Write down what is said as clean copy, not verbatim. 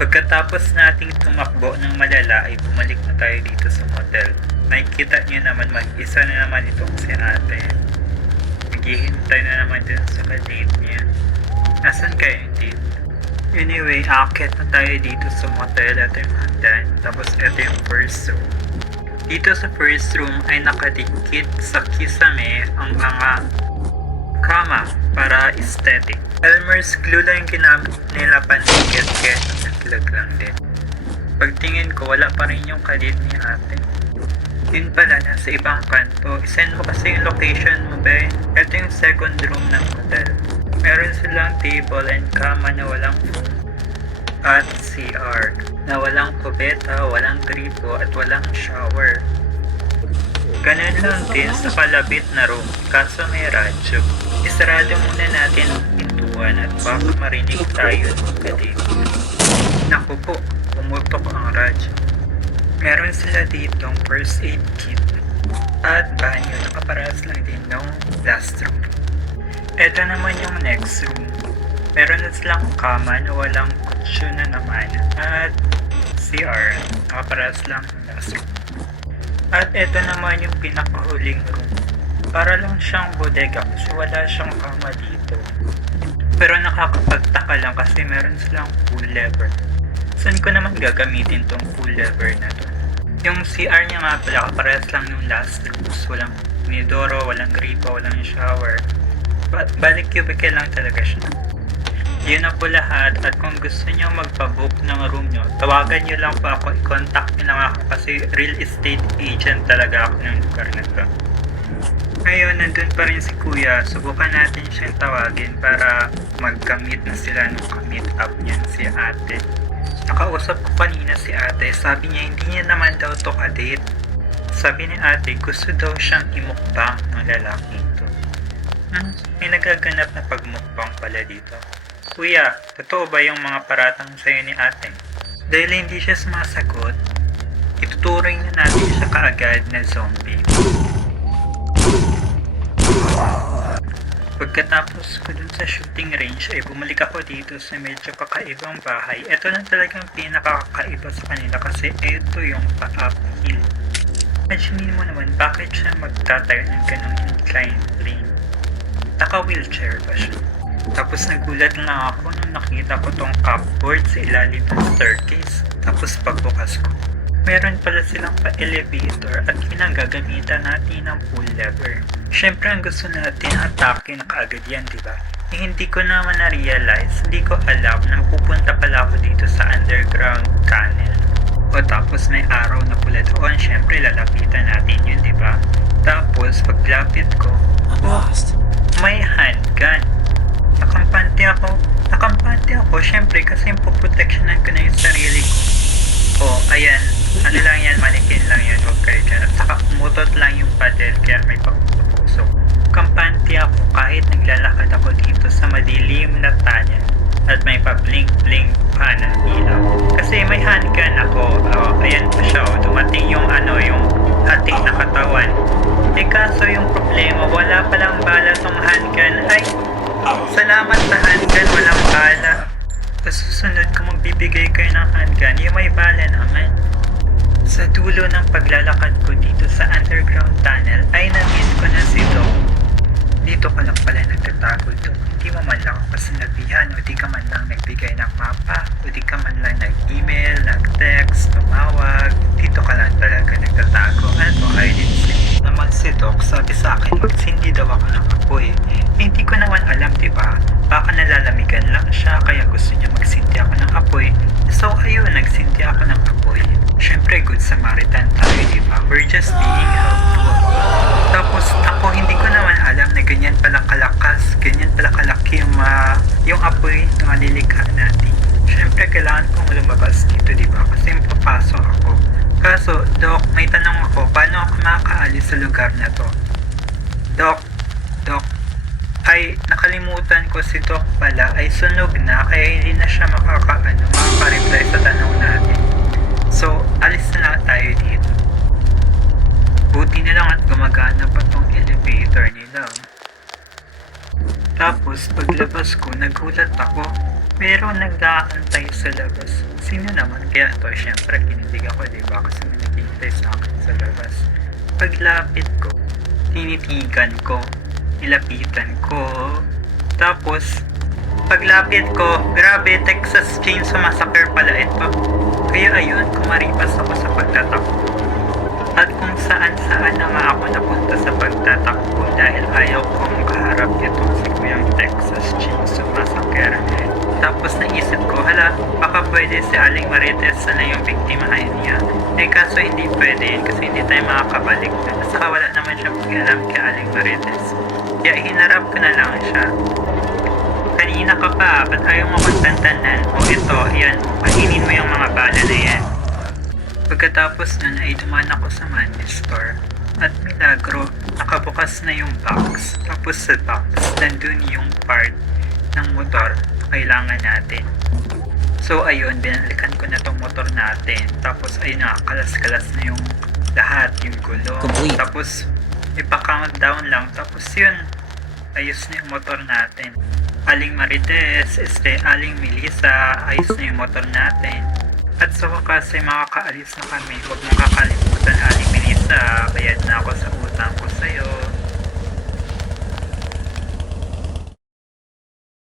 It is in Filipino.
Pagkatapos nating tumakbo ng malala ay bumalik na tayo dito sa motel. Nakikita niyo naman mag-isa na naman itong si ate. Naghihintay na naman din sa ka-date niya. Nasaan kayo date? Anyway, aakyat na tayo dito sa motel. Ito yung hagdan. Tapos ito yung first room. Dito sa first room ay nakadikit sa kisame ang mga kama para aesthetic. Elmer's glue lang yung ginamit nila pandikit kaya naglag lang din. Pagtingin ko wala pa rin yung kadit ni ate. Yun pala nasa ibang kanto. Isend mo kasi yung location mo ba? Ito yung second room ng hotel. Meron silang table and kama na walang phone at CR na walang kubeta, walang gripo at walang shower. Ganun lang din sa kalapit na room kaso may radyo. Isarado muna natin ang pintuan at baka marinig tayo ng kadit. Naku po, pumutok ang radyo. Meron sila ditong first aid kit at banyo nakaparas lang din ng last room. Ito naman yung next room. Meron na silang kama na walang kutsyo na naman at CR nakaparas lang ng last room. At ito naman yung pinakahuling room. Para lang siyang bodega kasi wala siyang kama dito. Pero nakakapagtaka lang kasi meron silang pool lever. Saan ko naman gagamitin tong pool lever na to? Yung CR niya nga pala kaparehas lang nung last rooms. Walang inidoro, walang gripa, walang shower. Balik cubicle lang talaga siya. Yun na po lahat at kung gusto niyo magpa-book ng room nyo, tawagan nyo lang po ako, i-contact nyo lang ako kasi real estate agent talaga ako ng lugar na to. Ngayon, nandun pa rin si kuya, subukan natin siyang tawagin para mag-commit na sila nung commit up niyan si ate. Nakausap ko kanina si ate, sabi niya hindi niya naman daw to ka-date. Sabi ni ate, gusto daw siyang imukbang ng lalaki ito. May nagaganap na pagmukbang pala dito. Kuya, totoo ba yung mga paratang sa'yo ni ate? Dahil hindi siya sumasagot, ituturing na natin siya kaagad na zombie. Pagkatapos ko dun sa shooting range ay bumalik ako dito sa medyo kakaibang bahay. Ito lang talagang pinakakaiba sa kanila kasi ito yung pa-uphill. Imaginin mo naman bakit siya magtatayo ng ganong inclined plane. Naka-wheelchair ba siya? Tapos nagulat lang ako nung nakita ko tong cupboard sa ilalim ng staircase. Tapos pagbukas ko, meron pala silang pa-elevator at pinanggagamitan natin ng pool lever. Siyempre ang gusto natin atake na kaagad yan, diba? Hindi ko naman na-realize, hindi ko alam na pupunta pala ako dito sa underground tunnel. O tapos may araw na pula doon, siyempre lalapitan natin yun, diba? Tapos paglapit ko, may handgun. Nakampante ako, siyempre kasi puproteksyonan ko na yung sarili ko. O, ayan, ano lang yan, manikin lang yan, huwag kayo dyan. At saka umutot lang yung paddle, kaya may papuso. Kampante ako kahit naglalakad ako dito sa madilim na tunnel at may pa-blink-blink pa na ilaw. Kasi may handgun ako, ayan pa siya, dumating yung yung hati na katawan. Kaso yung problema, wala palang bala tong handgun. Ay, salamat sa handgun, walang bala. Sa susunod kung magbibigay kayo ng handgun, yung may bala naman. Sa dulo ng paglalakad ko dito sa underground tunnel ay na-meet ko na si Dom. Dito ka lang pala nagtatago doon. Hindi mo man lang ako sinabihan o di ka man lang nagbigay ng mapa o di ka man lang nag-email, nag-text, tumawag. Dito ka lang talaga nagtatago. Ano ay din naman si Doc sabi sa akin magsindi daw ako ng apoy. Hindi ko naman alam, diba? Baka nalalamigan lang siya kaya gusto niya magsindi ako ng apoy. So ayun, nagsindi ako ng apoy. Syempre good Samaritan tayo, diba? We're just being helpful. Tapos ako hindi ko naman alam na ganyan pala kalakas, ganyan pala kalaki yung apoy na nilikha natin. Syempre kailangan kong lumabas dito, diba? Kasi papasok ako. Kaso, Doc, may tanong ako, paano ako makakaalis sa lugar na to? Doc, ay nakalimutan ko si Doc pala ay sunog na kaya hindi na siya makaka-reply sa tanong natin. So, alis na lang tayo dito. Buti na lang at gumagana pa tong elevator nila. Tapos, paglabas ko, nagulat ako. Pero nag-aantay sa labas. labas. Sino naman kaya to? Siyempre, kinilig ako, di ba? Kasi may naghihintay sa akin sa labas. Paglapit ko, tinitigan ko, nilapitan ko. Tapos, paglapit ko, grabe, Texas Chainsaw Massacre pala ito. Kaya ayun, kumaripas ako sa pagtatakbo. At kung saan-saan na nga ako napunta sa pagtatakbo dahil ayaw kong kaharap itong si Kuyang Texas Chainsaw Massacre. Tapos naisip ko, hala, baka pwede si Aling Marites na yung biktimahin niya. Kaso hindi pwede yun kasi hindi tayo makakabalik. Saka wala naman siya pakialam kay Aling Marites. Kaya hinarap ko na lang siya. Kanina ka pa, ba't ayaw mo kong tantanan? O ito, yan, kainin mo yung mga bala na yan. Pagkatapos nun ay dumaan ako sa money store. At milagro, nakabukas na yung box. Tapos sa box, nandun yung part ng motor na kailangan natin. So ayun, binalikan ko na tong motor natin. Tapos ayun na, kalas-kalas na yung lahat, yung gulo. Complete. Tapos ipa-countdown lang. Tapos yun, ayos na yung motor natin. Aling Marites, Aling Melissa, ayos na yung motor natin. At sa wakas ay makakaalis na kami. Huwag mong kakalimutan, Aling Melissa.